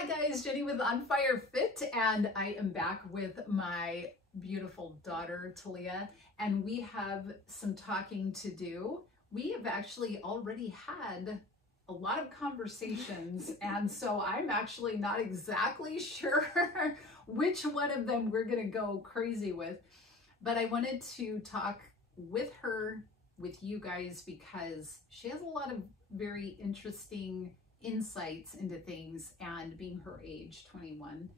Hi guys, Jenny with On Fire Fit, and I am back with my beautiful daughter Thalia, and we have some talking to do. We have actually already had a lot of conversations, and so I'm actually not exactly sure which one of them we're gonna go crazy with, but I wanted to talk with her, with you guys, because she has a lot of very interesting insights into things, and being her age, 21,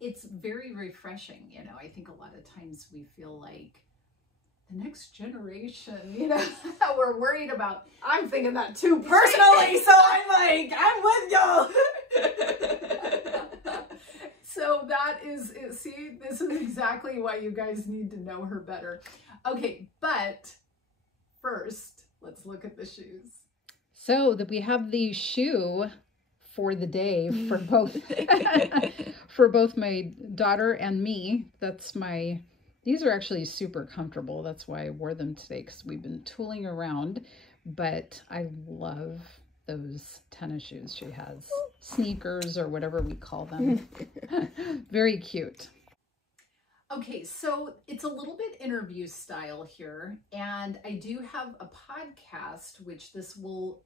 it's very refreshing. You know, I think a lot of times we feel like the next generation, you know, we're worried about. I'm thinking that too personally, so I'm like, I'm with you. So that is it. See, this is exactly why you guys need to know her better. Okay, but first, let's look at the shoes. So that we have the shoe for the day for both for both my daughter and me. These are actually super comfortable. That's why I wore them today, because we've been tooling around. But I love those tennis shoes she has. Sneakers or whatever we call them. Very cute. Okay, so it's a little bit interview style here, and I do have a podcast, which this will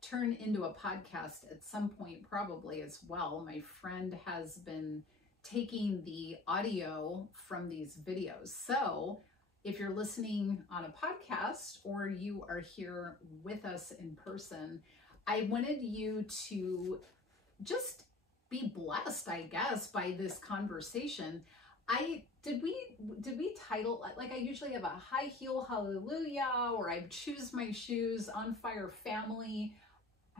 turn into a podcast at some point probably as well. My friend has been taking the audio from these videos. So if you're listening on a podcast or you are here with us in person, I wanted you to just be blessed, I guess, by this conversation. Did we title, like I usually have a high heel hallelujah, or I choose my shoes, On Fire Family.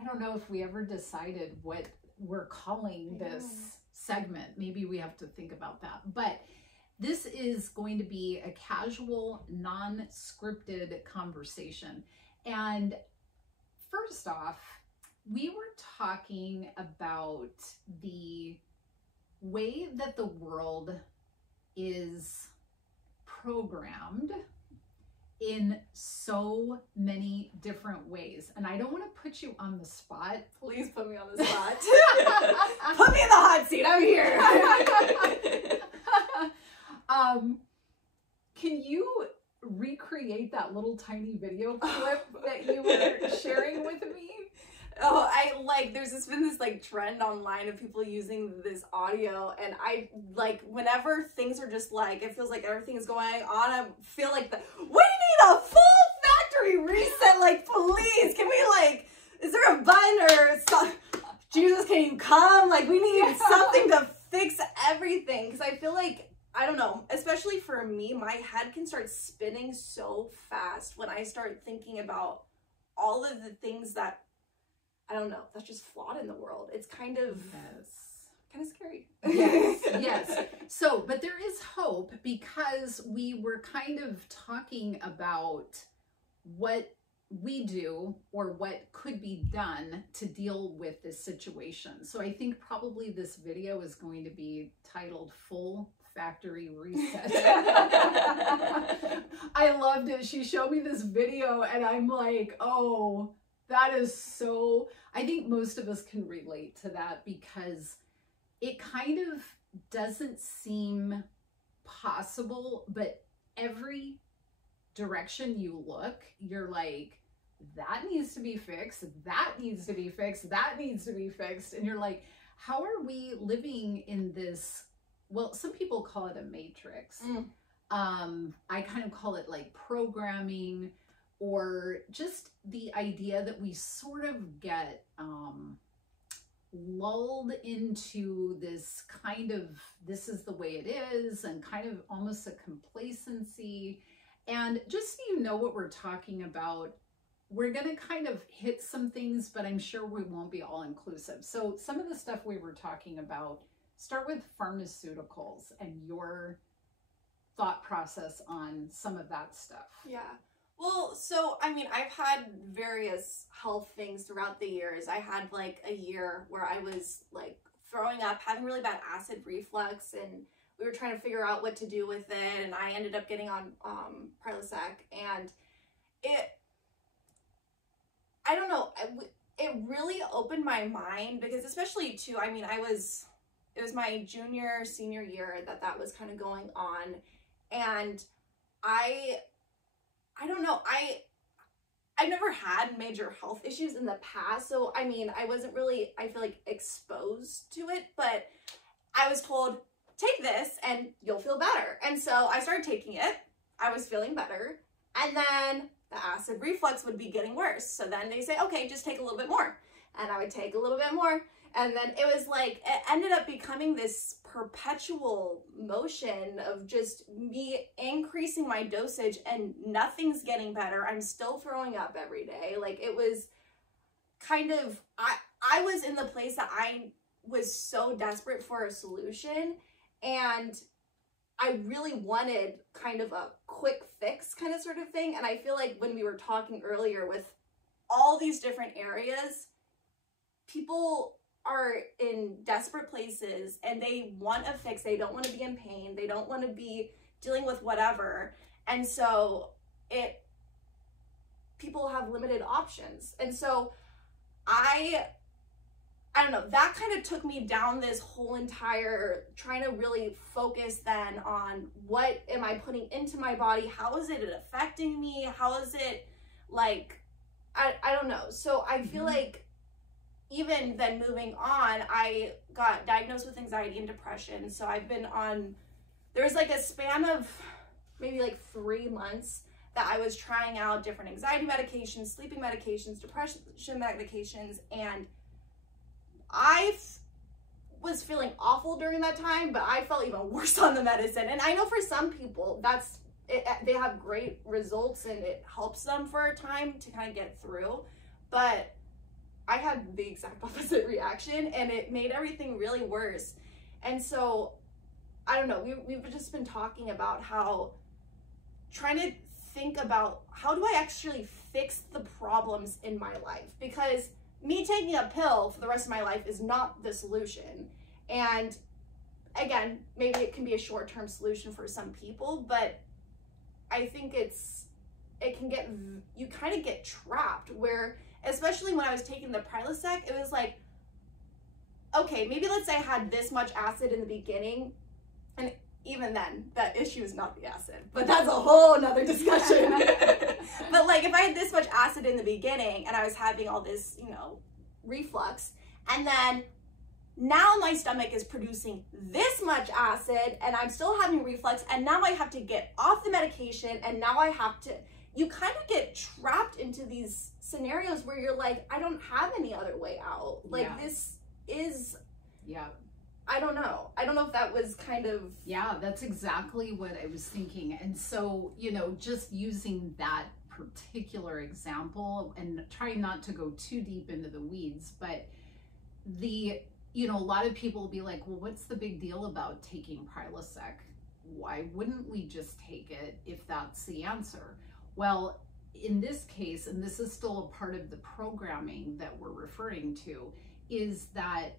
I don't know if we ever decided what we're calling this segment. Maybe we have to think about that. But this is going to be a casual, non-scripted conversation. And first off, we were talking about the way that the world is programmed in so many different ways. And I don't want to put you on the spot. Please put me on the spot. Put me in the hot seat. I'm here. Can you recreate that little tiny video clip that you were sharing with me? Oh, there's been this like trend online of people using this audio, and I like, whenever things are just like, it feels like everything is going on, I feel like we need a full factory reset, like please, can we like, is there a button or something? Jesus, can you come? Like we need something to fix everything, because I feel like, I don't know, especially for me, my head can start spinning so fast when I start thinking about all of the things that, I don't know, that's just flawed in the world. It's kind of scary. Yes, yes. So, but there is hope, because we were kind of talking about what we do or what could be done to deal with this situation. So I think probably this video is going to be titled Full Factory Reset. I loved it. She showed me this video and I'm like, oh, that is so, I think most of us can relate to that, because it kind of doesn't seem possible, but every direction you look, you're like, that needs to be fixed, that needs to be fixed, that needs to be fixed. And you're like, how are we living in this, well, some people call it a matrix. I kind of call it like programming, or just the idea that we sort of get lulled into this kind of, this is the way it is, and kind of almost a complacency. And just so you know what we're talking about, we're going to kind of hit some things, but I'm sure we won't be all inclusive. So some of the stuff we were talking about, start with pharmaceuticals and your thought process on some of that stuff. Yeah. Well, so, I mean, I've had various health things throughout the years. I had like a year where I was like throwing up, having really bad acid reflux, and we were trying to figure out what to do with it. And I ended up getting on Prilosec, and I don't know, it really opened my mind, because especially too, I mean, it was my junior, senior year that was kind of going on. And I don't know, I never had major health issues in the past. So, I mean, I wasn't really, I feel like, exposed to it, but I was told, take this and you'll feel better. And so I started taking it. I was feeling better. And then the acid reflux would be getting worse. So then they say, okay, just take a little bit more. And I would take a little bit more. And then it was like, it ended up becoming this perpetual motion of just me increasing my dosage and nothing's getting better. I'm still throwing up every day. Like, it was kind of, I was in the place that I was so desperate for a solution, and I really wanted kind of a quick fix kind of sort of thing. And I feel like when we were talking earlier with all these different areas, people are in desperate places and they want a fix. They don't want to be in pain. They don't want to be dealing with whatever. And so people have limited options. And so I don't know, that kind of took me down this whole entire trying to really focus then on what am I putting into my body? How is it affecting me? How is it like, I don't know. So I feel like even then moving on, I got diagnosed with anxiety and depression. So I've been on, there was like a span of maybe like 3 months that I was trying out different anxiety medications, sleeping medications, depression medications, and I was feeling awful during that time, but I felt even worse on the medicine. And I know for some people they have great results and it helps them for a time to kind of get through, but I had the exact opposite reaction and it made everything really worse. And so I don't know, we've just been talking about how trying to think about how do I actually fix the problems in my life, because me taking a pill for the rest of my life is not the solution. And again, maybe it can be a short-term solution for some people, but I think you kind of get trapped where, especially when I was taking the Prilosec, it was like, okay, maybe let's say I had this much acid in the beginning, and even then, that issue is not the acid, but that's a whole nother discussion. But like, if I had this much acid in the beginning and I was having all this, you know, reflux, and then now my stomach is producing this much acid and I'm still having reflux, and now I have to get off the medication, and now you kind of get trapped into these scenarios where you're like, I don't have any other way out. Like, this is, I don't know. I don't know if that was kind of... Yeah, that's exactly what I was thinking. And so, you know, just using that particular example and trying not to go too deep into the weeds, but you know, a lot of people will be like, well, what's the big deal about taking Prilosec? Why wouldn't we just take it if that's the answer? Well, in this case, and this is still a part of the programming that we're referring to, is that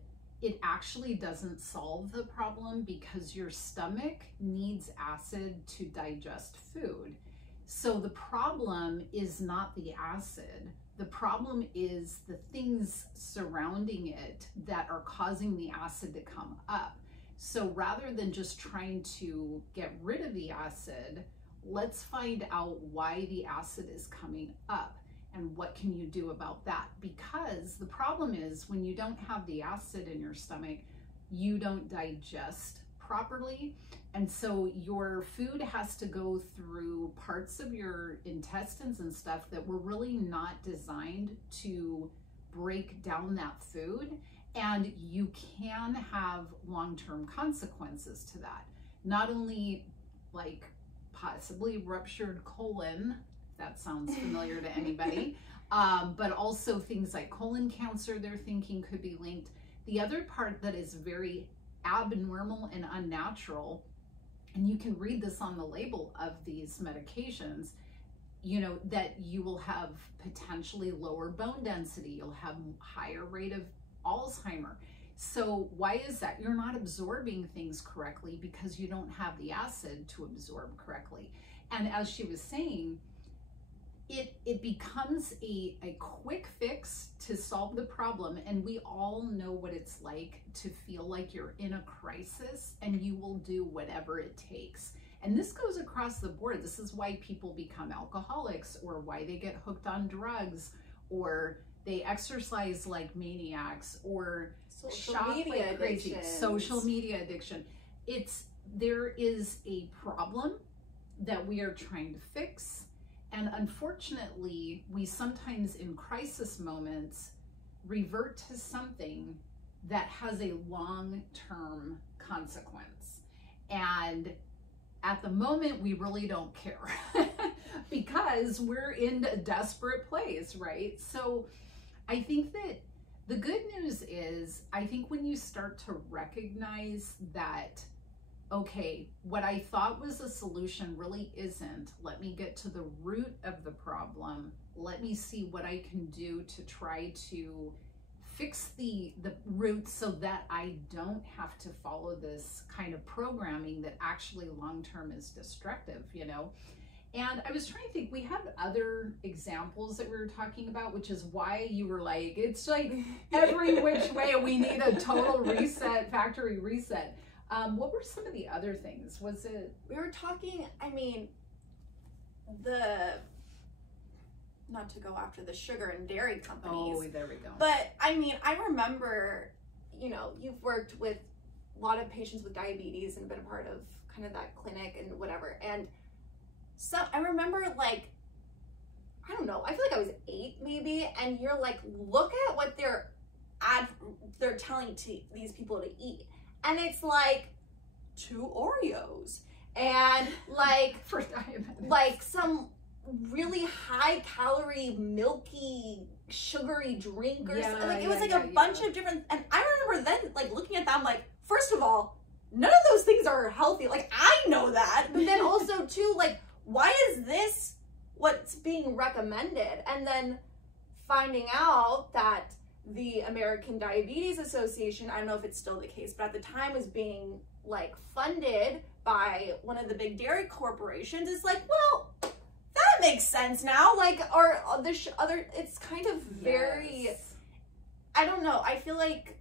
it actually doesn't solve the problem, because your stomach needs acid to digest food. So the problem is not the acid. The problem is the things surrounding it that are causing the acid to come up. So rather than just trying to get rid of the acid, let's find out why the acid is coming up and what can you do about that. Because the problem is, when you don't have the acid in your stomach, you don't digest properly. And so your food has to go through parts of your intestines and stuff that were really not designed to break down that food. And you can have long-term consequences to that. Not only like possibly ruptured colon, if that sounds familiar to anybody, but also things like colon cancer they're thinking could be linked. The other part that is very abnormal and unnatural, and you can read this on the label of these medications, you know, that you will have potentially lower bone density, you'll have higher rate of Alzheimer. So why is that? You're not absorbing things correctly because you don't have the acid to absorb correctly. And as she was saying, it becomes a quick fix to solve the problem, and we all know what it's like to feel like you're in a crisis, and you will do whatever it takes. And this goes across the board. This is why people become alcoholics, or why they get hooked on drugs, or they exercise like maniacs, or shop like crazy. Social media addiction. There is a problem that we are trying to fix. And unfortunately, we sometimes in crisis moments revert to something that has a long-term consequence. And at the moment, we really don't care because we're in a desperate place, right? So I think that the good news is, I think when you start to recognize that, okay, what I thought was a solution really isn't. Let me get to the root of the problem. Let me see what I can do to try to fix the root so that I don't have to follow this kind of programming that actually long-term is destructive, you know? And I was trying to think, we have other examples that we were talking about, which is why you were like, it's like every which way we need a total reset, factory reset. What were some of the other things? Was it? We were talking, I mean, not to go after the sugar and dairy companies. Oh, there we go. But I mean, I remember, you know, you've worked with a lot of patients with diabetes and been a part of kind of that clinic and whatever. And so I remember, like, I don't know, I feel like I was 8 maybe, and you're like, look at what they're telling these people to eat. And it's like 2 Oreos and like for diabetics, like some really high calorie, milky, sugary drink or something. Like it was like a bunch of different, and I remember then like looking at them like, first of all, none of those things are healthy. Like I know that, but then also too, like, why is this what's being recommended? And then finding out that the American Diabetes Association, I don't know if it's still the case, but at the time was being like funded by one of the big dairy corporations. It's like, well, that makes sense now. Like, or the other, it's kind of very, I don't know. I feel like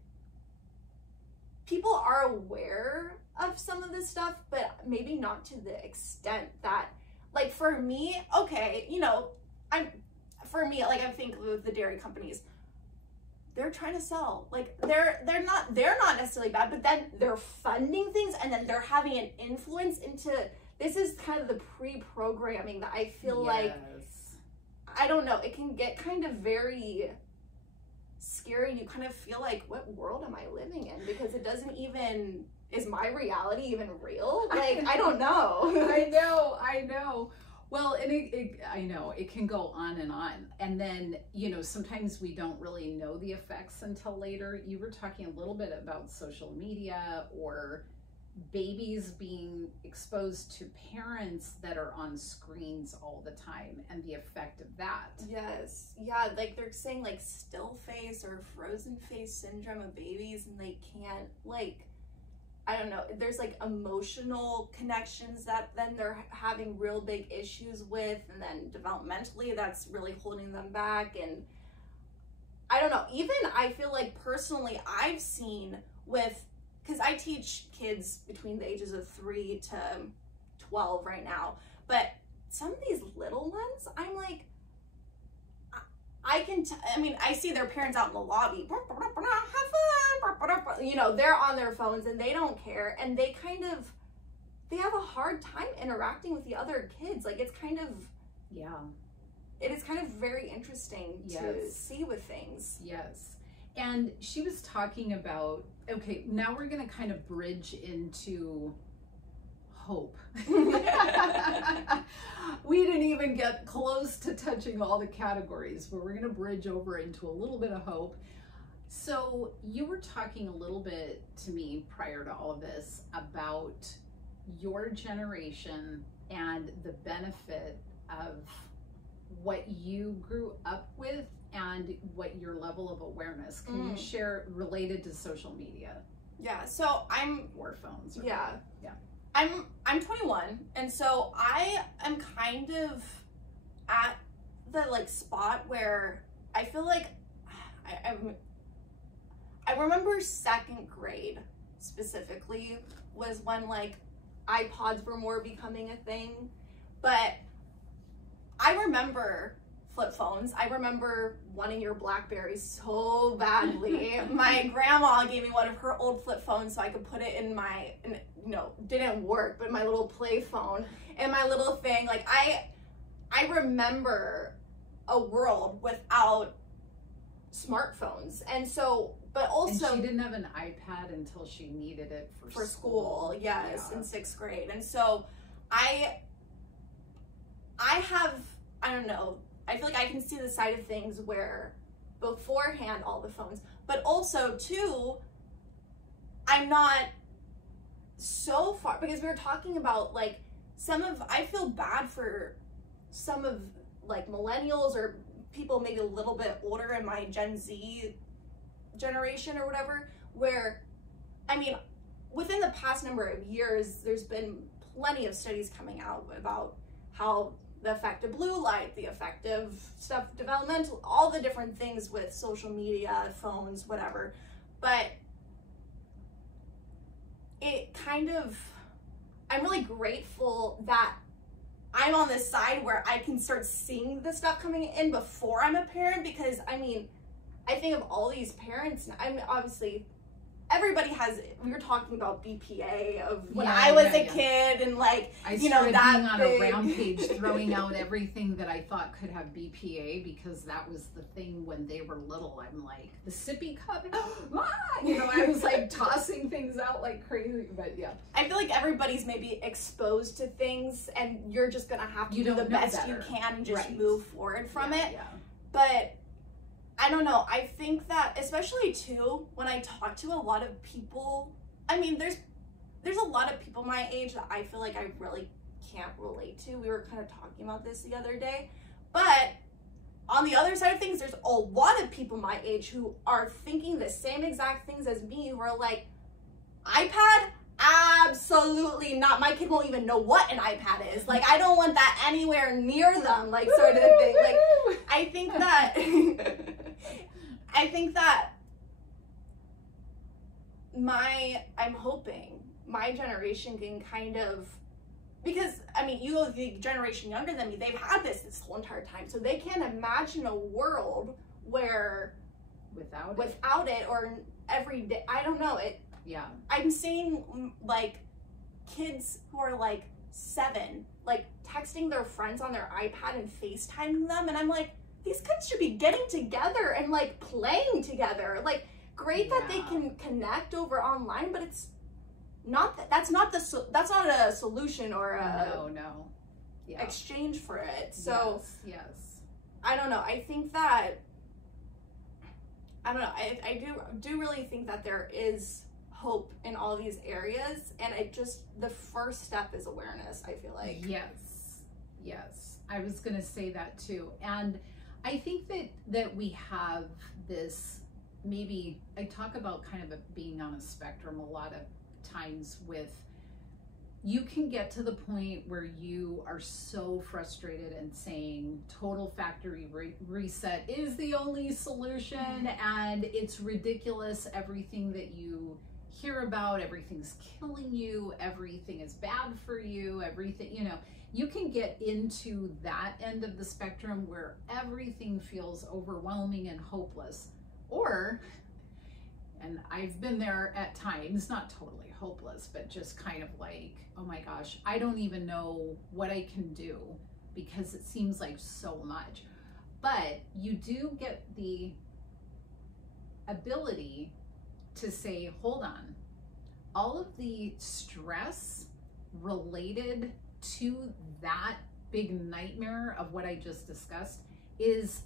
people are aware of some of this stuff, but maybe not to the extent that, like, for me, okay, you know, I think with the dairy companies, they're trying to sell, like they're not necessarily bad, but then they're funding things and then they're having an influence into, this is kind of the pre-programming that I feel like, I don't know, it can get kind of very scary. You kind of feel like, what world am I living in? Because it doesn't even, is my reality even real? Like, I don't know. I know. Well, and I know it can go on. And then, you know, sometimes we don't really know the effects until later. You were talking a little bit about social media or babies being exposed to parents that are on screens all the time and the effect of that. Yes. Yeah, like they're saying like still face or frozen face syndrome of babies, and they can't, like, I don't know, there's like emotional connections that then they're having real big issues with, and then developmentally that's really holding them back. And I don't know, even I feel like personally I've seen with, because I teach kids between the ages of 3 to 12 right now, but some of these little ones, I'm like, I mean, I see their parents out in the lobby, have fun, you know, they're on their phones and they don't care, and they have a hard time interacting with the other kids. Like, it's kind of, it is kind of very interesting to see with things. Yes. And she was talking about, okay, now we're going to kind of bridge into hope. We didn't even get close to touching all the categories, but we're going to bridge over into a little bit of hope. So you were talking a little bit to me prior to all of this about your generation and the benefit of what you grew up with and what your level of awareness. Can you share related to social media? Yeah, so or phones. Or I'm 21, and so I am kind of at the like spot where I feel like I remember second grade specifically was when like iPods were more becoming a thing, but I remember flip phones. I remember wanting your BlackBerry so badly. My grandma gave me one of her old flip phones so I could put it in my, didn't work, but my little play phone and my little thing. Like I remember a world without smartphones. And so, but also. And she didn't have an iPad until she needed it for school. Yes, yeah. In 6th grade. And so I don't know, I feel like I can see the side of things where beforehand all the phones, but also too, I'm not so far, because we were talking about like I feel bad for some of like millennials or people maybe a little bit older in my Gen Z generation or whatever, where, I mean, within the past number of years, there's been plenty of studies coming out about how the effect of blue light, the effect of stuff, developmental, all the different things with social media, phones, whatever. But it kind of, I'm really grateful that I'm on this side where I can start seeing the stuff coming in before I'm a parent, because I mean, I think of all these parents, I mean, obviously, everybody has, we were talking about BPA of when I was a kid, and like, I started being on a rampage throwing out everything that I thought could have BPA, because that was the thing when they were little. I'm like, the sippy cup, I was like tossing things out like crazy, but yeah. I feel like everybody's maybe exposed to things, and you're just gonna have to do the best you can and just move forward from it. Yeah. But I don't know, I think that, especially too, when I talk to a lot of people, I mean, there's a lot of people my age that I feel like I really can't relate to. We were kind of talking about this the other day. But on the other side of things, there's a lot of people my age who are thinking the same exact things as me, who are like, iPad? Absolutely not. My kid won't even know what an iPad is. Like, I don't want that anywhere near them, like, sort of thing. Like, I think that I'm hoping my generation can kind of, because I mean, you know, the generation younger than me, they've had this whole entire time, so they can't imagine a world where without it, or every day, I don't know it. Yeah, I'm seeing like kids who are like 7, like texting their friends on their iPad and FaceTiming them, and I'm like, these kids should be getting together and like playing together. Like, great that they can connect over online, but it's not that's not a solution or a exchange for it. So yes. I don't know. I think that, I don't know. I do really think that there is hope in all these areas, and the first step is awareness, I feel like. Yes, I was gonna say that too. And I think that we have this, maybe I talk about kind of being on a spectrum a lot of times with, you can get to the point where you are so frustrated and saying total factory reset is the only solution, and it's ridiculous, everything that you hear about, everything's killing you, everything is bad for you, everything, you can get into that end of the spectrum where everything feels overwhelming and hopeless. Or, and I've been there at times, not totally hopeless, but just kind of like, oh my gosh, I don't even know what I can do because it seems like so much. But you do get the ability to say, hold on, all of the stress related to that big nightmare of what I just discussed is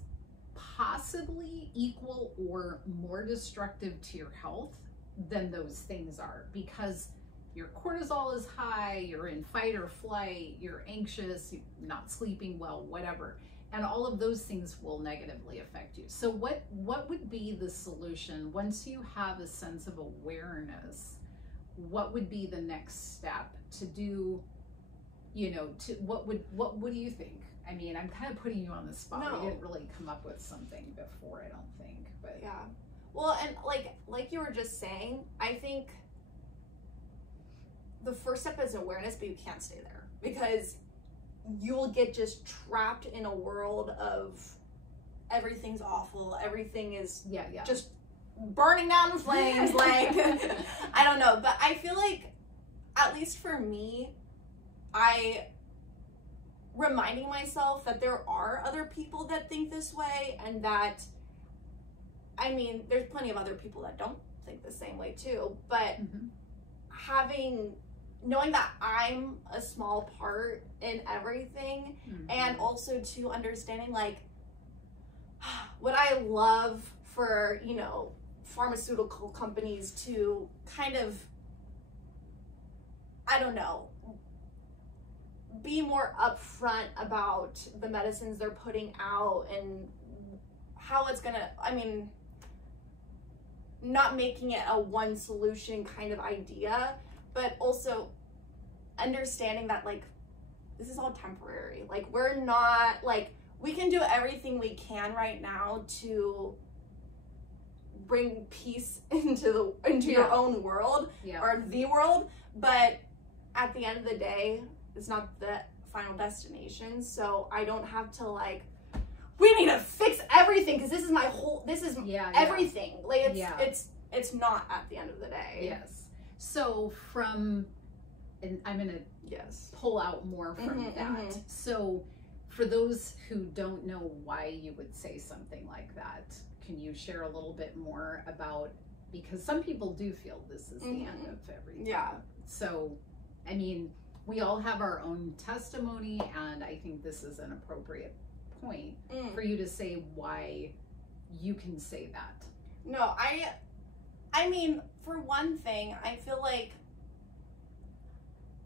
possibly equal or more destructive to your health than those things are, because your cortisol is high, you're in fight or flight, you're anxious, you're not sleeping well, whatever. And all of those things will negatively affect you. So what would be the solution once you have a sense of awareness? What would be the next step to do? What do you think? I mean, I'm kind of putting you on the spot. No. We didn't really come up with something before, I don't think, but Yeah. Well, and like you were just saying, I think the first step is awareness, but you can't stay there because you'll get just trapped in a world of everything's awful, everything is just burning down in flames. Like, I don't know, but I feel like, at least for me, reminding myself that there are other people that think this way, and that, I mean, there's plenty of other people that don't think the same way too, but knowing that I'm a small part in everything, and also to understanding, like, what I love for, you know, pharmaceutical companies to kind of, I don't know, be more upfront about the medicines they're putting out and how it's gonna, I mean, not making it a one solution kind of idea, but also understanding that, like, this is all temporary. Like, we're not, like, we can do everything we can right now to bring peace into your own world or the world, but at the end of the day, it's not the final destination. So I don't have to, like, we need to fix everything because this is everything. Like, it's not at the end of the day. Yes. So and I'm gonna pull out more from that. So for those who don't know why you would say something like that, can you share a little bit more about, because some people do feel this is the end of everything. Yeah. So, I mean, we all have our own testimony, and I think this is an appropriate point for you to say why you can say that. No, I mean, for one thing, I feel like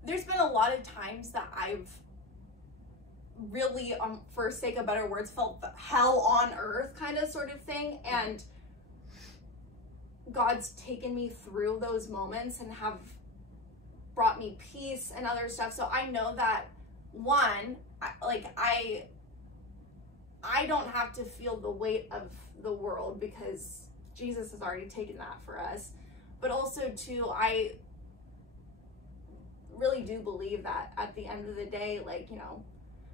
there's been a lot of times that I've really, for sake of better words, felt the hell on earth kind of sort of thing, and God's taken me through those moments and have brought me peace and other stuff. So I know that, one, I don't have to feel the weight of the world because Jesus has already taken that for us. But also, two, I really do believe that at the end of the day, like, you know,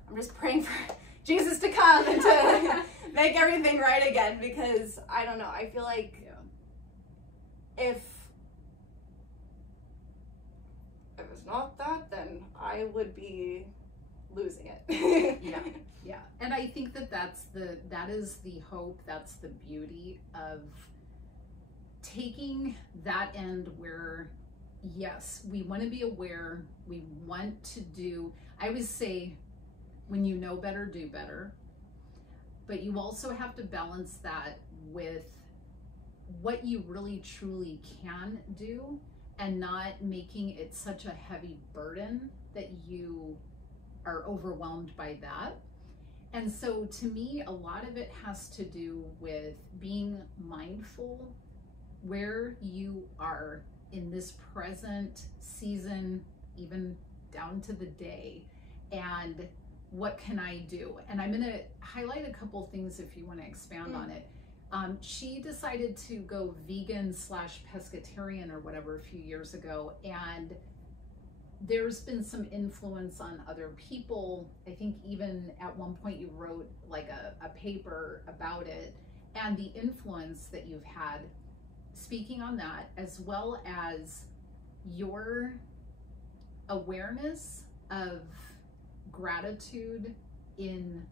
I'm just praying for Jesus to come and to make everything right again, because I don't know, I feel like if it's not that, then I would be losing it. Yeah. And I think that is the hope, that's the beauty of taking that end where, yes, we want to be aware, we want to do, I always say, when you know better, do better. But you also have to balance that with what you really truly can do, and not making it such a heavy burden that you are overwhelmed by that. And so to me, a lot of it has to do with being mindful where you are in this present season, even down to the day, and what can I do? And I'm going to highlight a couple things if you want to expand on it. She decided to go vegan/pescatarian or whatever a few years ago, and there's been some influence on other people. I think even at one point you wrote like a paper about it, and the influence that you've had speaking on that, as well as your awareness of gratitude in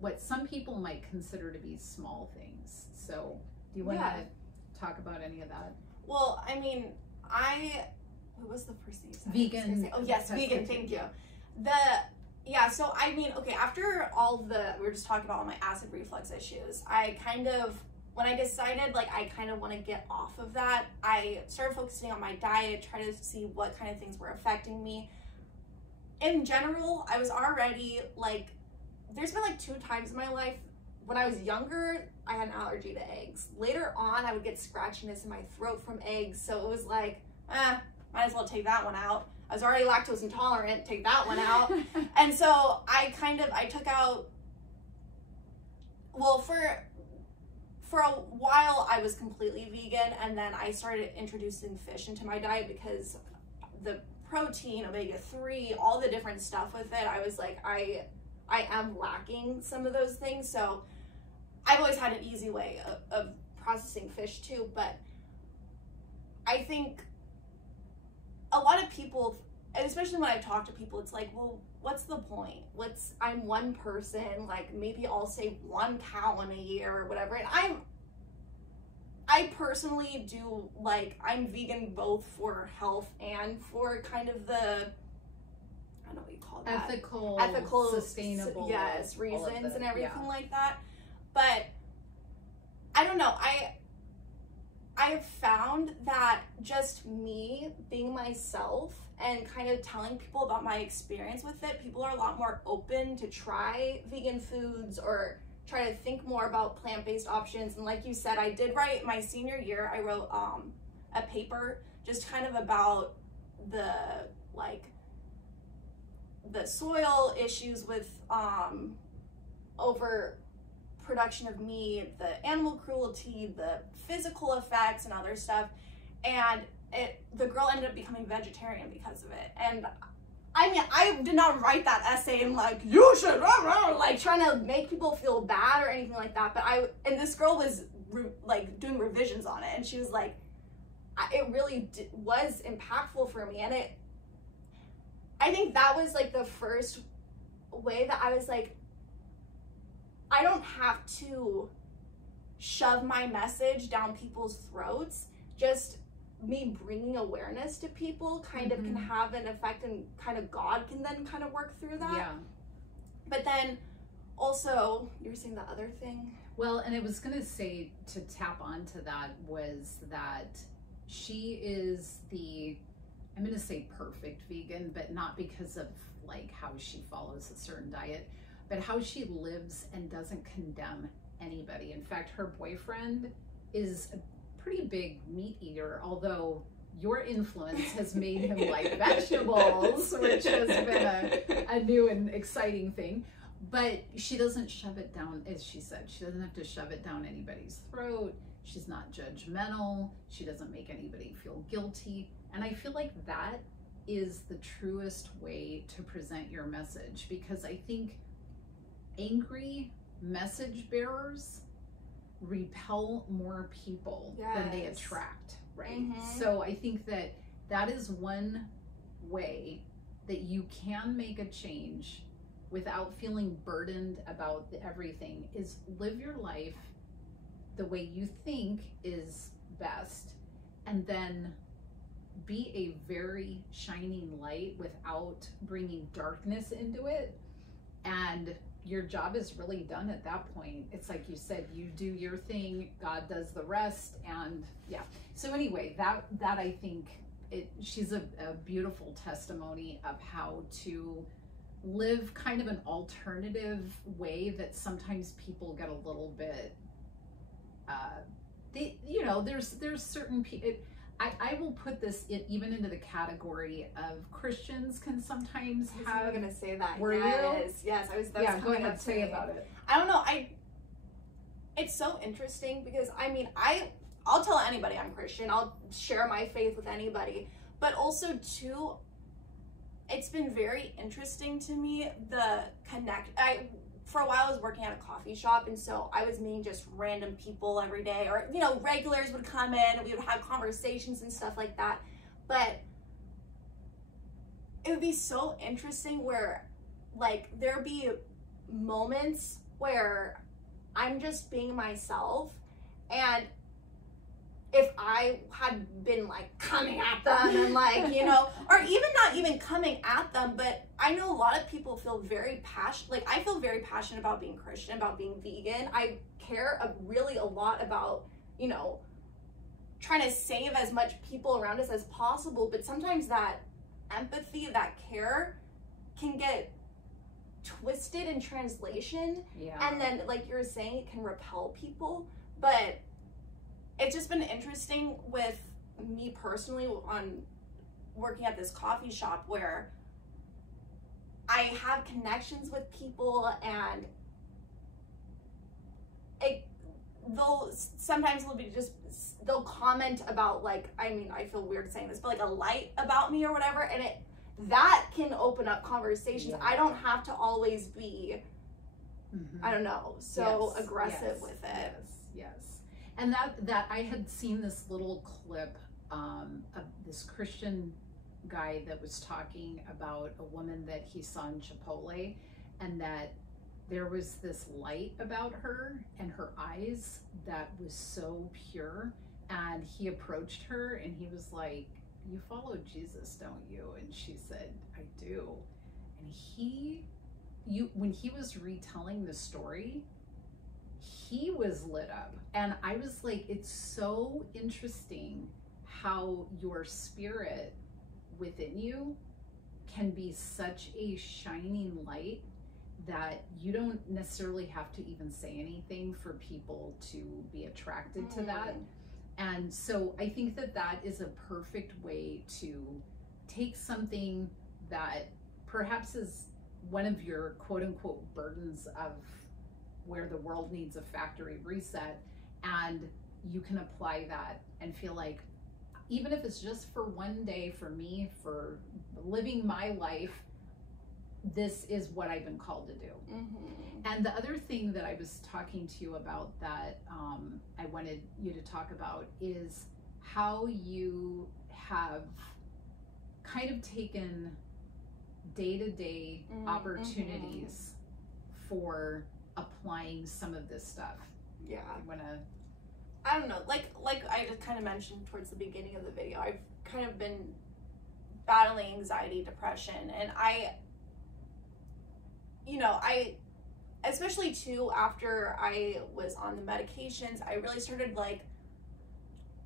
what some people might consider to be small things. So do you want to talk about any of that? Well, I mean, what was the first thing you said? Vegan. Oh yes, vegan, thank you. So I mean, okay, after we were just talking about all my acid reflux issues, when I decided, like, I kind of want to get off of that, I started focusing on my diet, try to see what kind of things were affecting me. In general, I was already, like, there's been, like, 2 times in my life. When I was younger, I had an allergy to eggs. Later on, I would get scratchiness in my throat from eggs, so it was like, might as well take that one out. I was already lactose intolerant, take that one out. And so I took out, well, for a while I was completely vegan, and then I started introducing fish into my diet because the protein, omega-3, all the different stuff with it, I was like, I am lacking some of those things. So I've always had an easy way of processing fish too, but I think a lot of people, and especially when I've talked to people, it's like, well, what's the point? I'm one person, like maybe I'll save 1 cow in a year or whatever. And I personally do, like, I'm vegan both for health and for kind of the, I don't know what you call that. Ethical, sustainable. Yes, reasons and everything like that. But I don't know. I have found that just me being myself and kind of telling people about my experience with it, people are a lot more open to try vegan foods or try to think more about plant-based options. And like you said, I did write my senior year, I wrote a paper just kind of about the soil issues with overproduction of meat, the animal cruelty, the physical effects and other stuff. And the girl ended up becoming vegetarian because of it. And I mean, I did not write that essay and like, you should, like trying to make people feel bad or anything like that. But and this girl was like doing revisions on it, and she was like, it really was impactful for me. And I think that was like the first way that I was like, I don't have to shove my message down people's throats. Just me bringing awareness to people kind of can have an effect, and kind of God can then kind of work through that. Yeah. But then also, you were saying the other thing? Well, and I was going to say, to tap onto that, was that she is I'm going to say perfect vegan, but not because of like how she follows a certain diet, but how she lives and doesn't condemn anybody. In fact, her boyfriend is a pretty big meat eater, although your influence has made him like vegetables, which has been a new and exciting thing. But she doesn't shove it down, as she said. She doesn't have to shove it down anybody's throat. She's not judgmental. She doesn't make anybody feel guilty. And I feel like that is the truest way to present your message, because I think angry message bearers repel more people than they attract, right? So I think that is one way that you can make a change without feeling burdened about everything, is live your life the way you think is best, and then be a very shining light without bringing darkness into it. And your job is really done at that point. It's like you said, you do your thing, God does the rest. And yeah, so anyway, that I think she's a beautiful testimony of how to live kind of an alternative way that sometimes people get a little bit there's certain people. I will put this even into the category of Christians can sometimes have. I'm gonna say that. Were yes, you? Yes, I was. Yeah, go ahead. Say about it. I don't know. It's so interesting because I mean, I'll tell anybody I'm Christian. I'll share my faith with anybody. But also too, it's been very interesting to me for a while I was working at a coffee shop, and so I was meeting just random people every day, or regulars would come in and we would have conversations and stuff like that. But it would be so interesting where like there'd be moments where I'm just being myself, and if I had been like coming at them and like, or even not even coming at them, but I know a lot of people feel very passionate. Like I feel very passionate about being Christian, about being vegan. I care really a lot about, trying to save as much people around us as possible. But sometimes that empathy, that care can get twisted in translation. Yeah. And then like you were saying, it can repel people. But it's just been interesting with me personally on working at this coffee shop where I have connections with people, and sometimes they'll comment about, like, I mean, I feel weird saying this, but like a light about me or whatever, and that can open up conversations. Yeah. I don't have to always be, I don't know, so aggressive with it. Yes. And that I had seen this little clip of this Christian guy that was talking about a woman that he saw in Chipotle, and that there was this light about her and her eyes that was so pure. And he approached her and he was like, "You follow Jesus, don't you?" And she said, "I do." And when he was retelling the story, he was lit up. And I was like, it's so interesting how your spirit within you can be such a shining light that you don't necessarily have to even say anything for people to be attracted to that. And so I think that is a perfect way to take something that perhaps is one of your quote unquote burdens of where the world needs a factory reset, and you can apply that and feel like, even if it's just for one day, for me, for living my life, this is what I've been called to do. And the other thing that I was talking to you about that I wanted you to talk about is how you have kind of taken day-to-day opportunities for applying some of this stuff. Yeah. You wanna... I don't know, like I just kind of mentioned towards the beginning of the video, I've kind of been battling anxiety, depression, and I especially too after I was on the medications, I really started like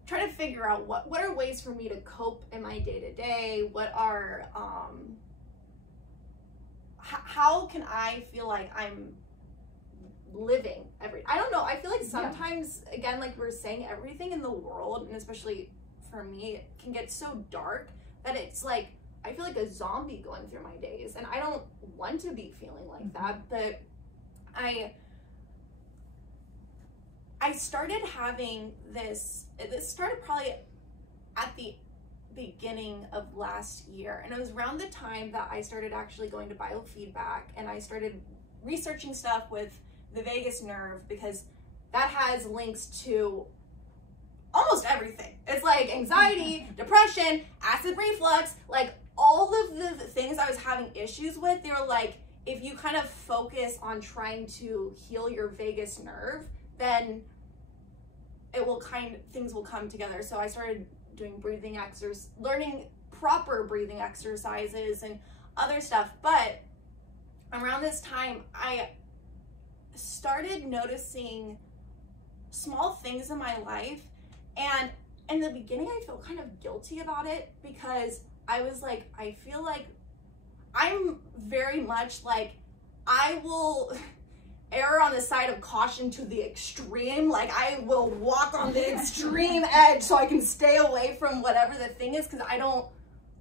trying to figure out what are ways for me to cope in my day-to-day, what are how can I feel like I'm living I don't know, I feel like sometimes, again, like we were saying, everything in the world, and especially for me, it can get so dark that it's like I feel like a zombie going through my days, and I don't want to be feeling like that. But I started having this started probably at the beginning of last year, and it was around the time that I started actually going to biofeedback, and I started researching stuff with the vagus nerve, because that has links to almost everything. It's like anxiety, depression, acid reflux, like all of the things I was having issues with. They were like, if you kind of focus on trying to heal your vagus nerve, then things will come together. So I started doing breathing exercises, learning proper breathing exercises and other stuff. But around this time, I started noticing small things in my life, and in the beginning I felt kind of guilty about it, because I was like, I feel like I'm very much like, I will err on the side of caution to the extreme. Like I will walk on the extreme edge so I can stay away from whatever the thing is, because I don't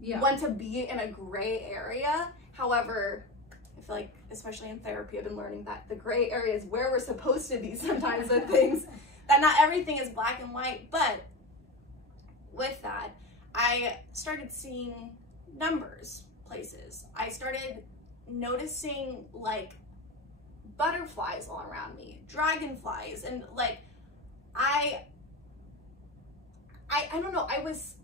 want to be in a gray area. However, I feel like, especially in therapy, I've been learning that the gray area is where we're supposed to be sometimes with things, that not everything is black and white. But with that, I started seeing numbers places. I started noticing like butterflies all around me, dragonflies, and like I don't know, I was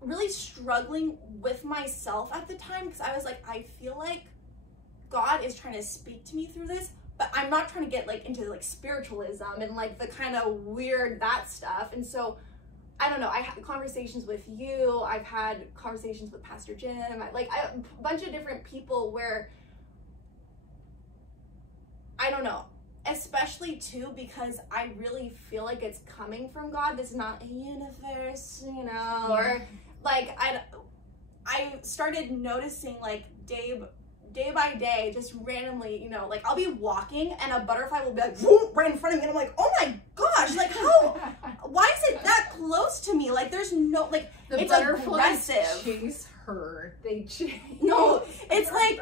really struggling with myself at the time, because I was like, I feel like God is trying to speak to me through this, but I'm not trying to get like into like spiritualism and like the kind of weird that stuff. And so I don't know, I had conversations with you, I've had conversations with Pastor Jim, a bunch of different people where, I don't know, especially too, because I really feel like it's coming from God. This is not a universe, you know, or like, I started noticing like Dave day by day, just randomly, you know, like I'll be walking and a butterfly will be like whoop, right in front of me, and I'm like, oh my gosh, like how, why is it that close to me? Like there's no, like, the it's butterflies aggressive. chase her. They chase. No, it's like,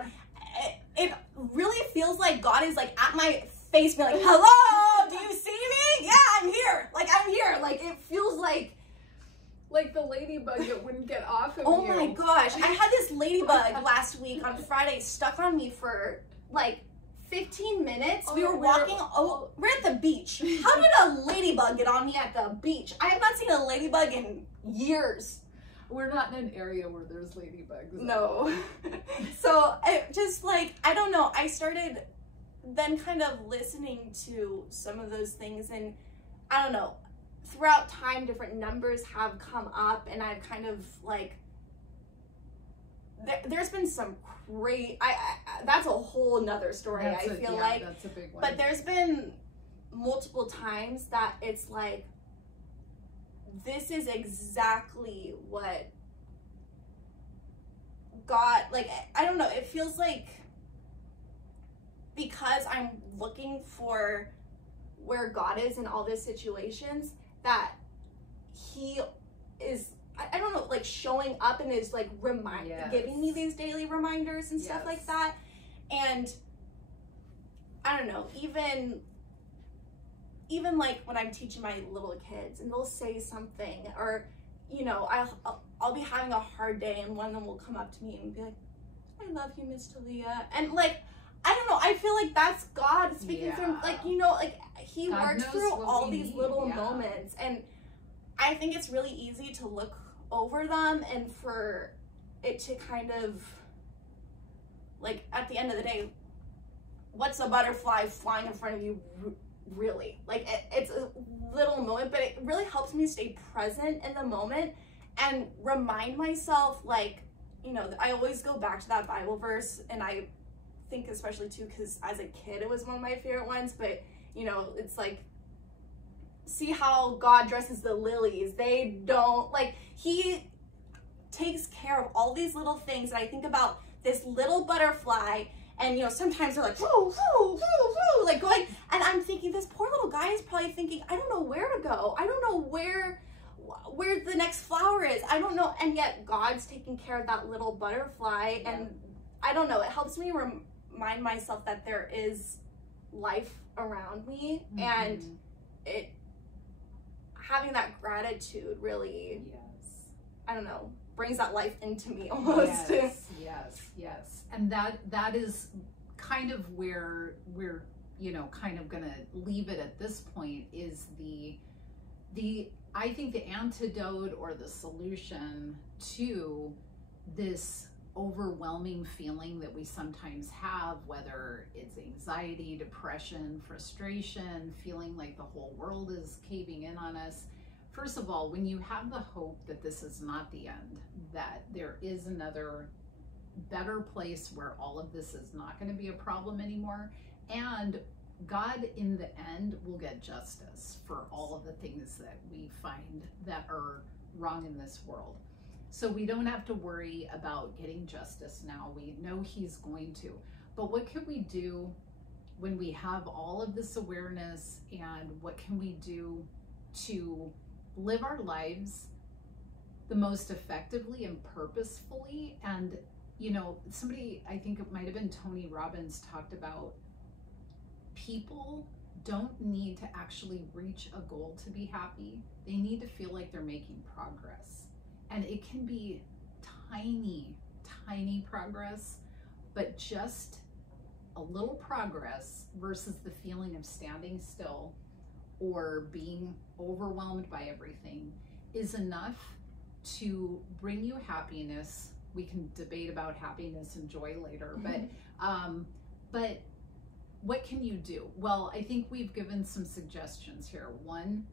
it really feels like God is like at my face being like, hello, do you see me? Yeah, I'm here. Like, I'm here. Like, it feels like the ladybug that wouldn't get off of oh you. my gosh. I had this ladybug last week on Friday stuck on me for like 15 minutes. We were walking, we're at the beach. How did a ladybug get on me at the beach? I have not seen a ladybug in years. We're not in an area where there's ladybugs. No. So it just like, I don't know. I started then kind of listening to some of those things, and I don't know, throughout time, different numbers have come up, and I've kind of like, there's been some great, that's a whole nother story. I feel like that's a big one. But there's been multiple times that it's like, this is exactly what God, like, I don't know, it feels like because I'm looking for where God is in all these situations, that he is, I don't know, like showing up and is like giving me these daily reminders and stuff like that. And I don't know, even like when I'm teaching my little kids and they'll say something, or, you know, I'll be having a hard day and one of them will come up to me and be like, I love you, Miss Thalia. And like, I don't know, I feel like that's God speaking through, like, you know, like he God works through all these little moments. And I think it's really easy to look over them and for it to kind of, like, at the end of the day, what's a butterfly flying in front of you really? Like, it's a little moment, but it really helps me stay present in the moment and remind myself, like, you know, I always go back to that Bible verse, and I think especially too because as a kid it was one of my favorite ones, but you know, it's like, see how God dresses the lilies. They don't, like, he takes care of all these little things. And I think about this little butterfly, and you know, sometimes they're like whoo, whoo, whoo, whoo, like going, and I'm thinking this poor little guy is probably thinking, I don't know where to go, I don't know where the next flower is, I don't know. And yet God's taking care of that little butterfly. And I don't know, it helps me remind myself that there is life around me, and it, having that gratitude really, I don't know, brings that life into me almost. Yes. And that is kind of where we're, you know, kind of gonna leave it at this point, is the I think the antidote or the solution to this overwhelming feeling that we sometimes have, whether it's anxiety, depression, frustration, feeling like the whole world is caving in on us. First of all, when you have the hope that this is not the end, that there is another better place where all of this is not going to be a problem anymore, and God in the end will get justice for all of the things that we find that are wrong in this world. So we don't have to worry about getting justice now. We know he's going to. But what can we do when we have all of this awareness, and what can we do to live our lives the most effectively and purposefully? And, you know, somebody, I think it might have been Tony Robbins, talked about people don't need to actually reach a goal to be happy. They need to feel like they're making progress. And it can be tiny, tiny progress, but just a little progress versus the feeling of standing still or being overwhelmed by everything is enough to bring you happiness. We can debate about happiness and joy later, but what can you do? Well, I think we've given some suggestions here. One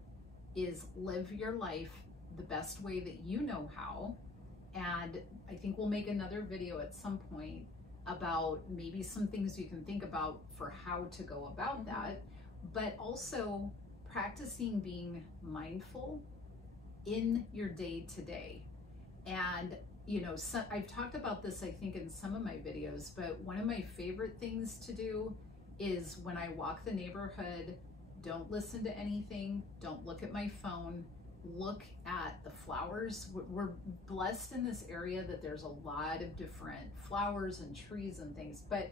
is live your life the best way that you know how. And I think we'll make another video at some point about maybe some things you can think about for how to go about that, but also practicing being mindful in your day to day. And you know, so I've talked about this, I think, in some of my videos, but one of my favorite things to do is when I walk the neighborhood, don't listen to anything, don't look at my phone, look at the flowers. We're blessed in this area that there's a lot of different flowers and trees and things, but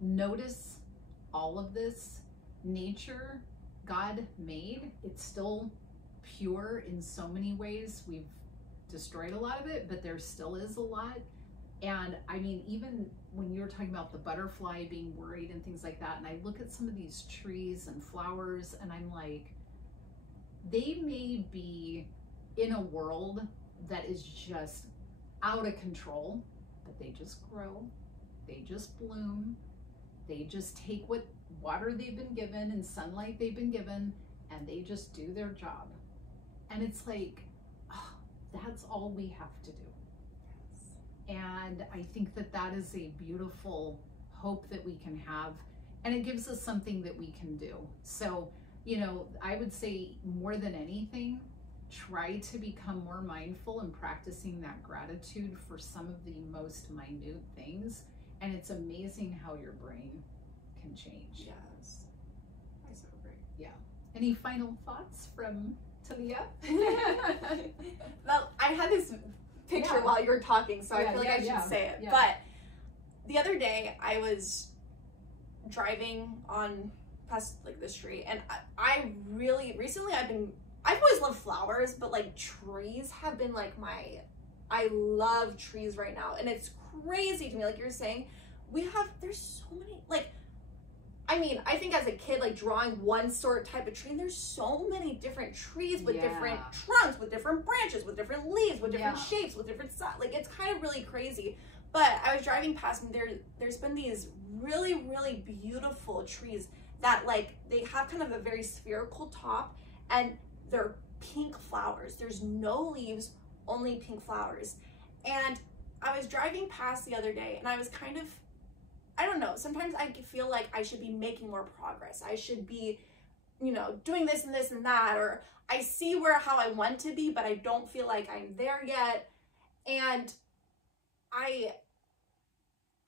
notice all of this nature God made. It's still pure in so many ways. We've destroyed a lot of it, but there still is a lot. And I mean, even when you're talking about the butterfly being worried and things like that, and I look at some of these trees and flowers and I'm like, they may be in a world that is just out of control, but they just grow, they just bloom, they just take what water they've been given and sunlight they've been given, and they just do their job. And it's like, oh, that's all we have to do. And I think that that is a beautiful hope that we can have, and it gives us something that we can do. So, you know, I would say more than anything, try to become more mindful and practicing that gratitude for some of the most minute things. And it's amazing how your brain can change. Yes. I so agree. Yeah. Any final thoughts from Thalia? Well, I had this picture while you were talking, so I feel like I should say it. Yeah. But the other day I was driving on past like the street, and I really recently I've always loved flowers, but like trees have been like I love trees right now, and it's crazy to me. Like you're saying, there's so many, like, I mean, I think as a kid, like drawing one sort type of tree, and there's so many different trees with different trunks, with different branches, with different leaves, with different shapes, with different size. Like, it's kind of really crazy. But I was driving past, and there's been these really, really beautiful trees that, like, they have kind of a very spherical top, and they're pink flowers. There's no leaves, only pink flowers. And I was driving past the other day, and I was kind of, I don't know, sometimes I feel like I should be making more progress. I should be, you know, doing this and this and that, or I see how I want to be, but I don't feel like I'm there yet. And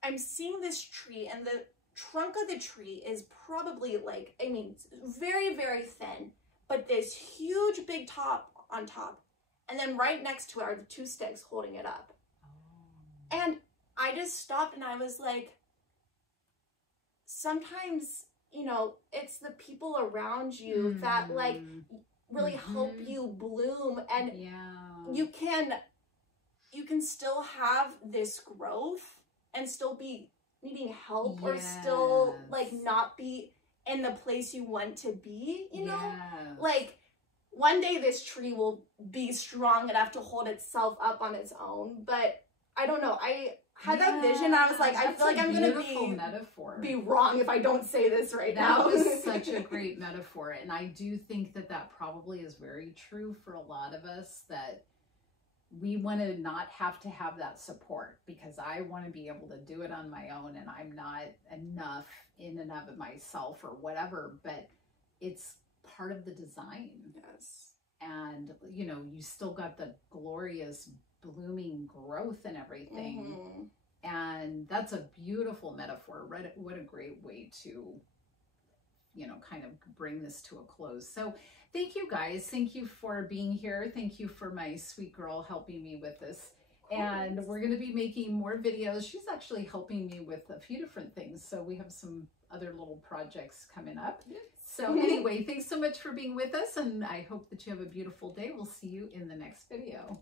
I'm seeing this tree, and the trunk of the tree is probably like, I mean, very, very thin, but this huge big top on top. And then right next to it are the two sticks holding it up. Oh. And I just stopped, and I was like, sometimes, you know, it's the people around you that like really help you bloom, and you can still have this growth and still be needing help, or still like not be in the place you want to be, you know? Like, one day this tree will be strong enough to hold itself up on its own, but I don't know. I had that vision. I was like, I feel like I'm going to be wrong if I don't say this right now. That was such a great metaphor. And I do think that that probably is very true for a lot of us, that we want to not have to have that support, because I want to be able to do it on my own, and I'm not enough in and of it myself or whatever, but it's part of the design. Yes. And, you know, you still got the glorious blooming growth and everything. And that's a beautiful metaphor. What a great way to, you know, kind of bring this to a close. So thank you guys. Thank you for being here. Thank you for my sweet girl helping me with this. And we're going to be making more videos. She's actually helping me with a few different things. So we have some other little projects coming up. Yes. So anyway, thanks so much for being with us, and I hope that you have a beautiful day. We'll see you in the next video.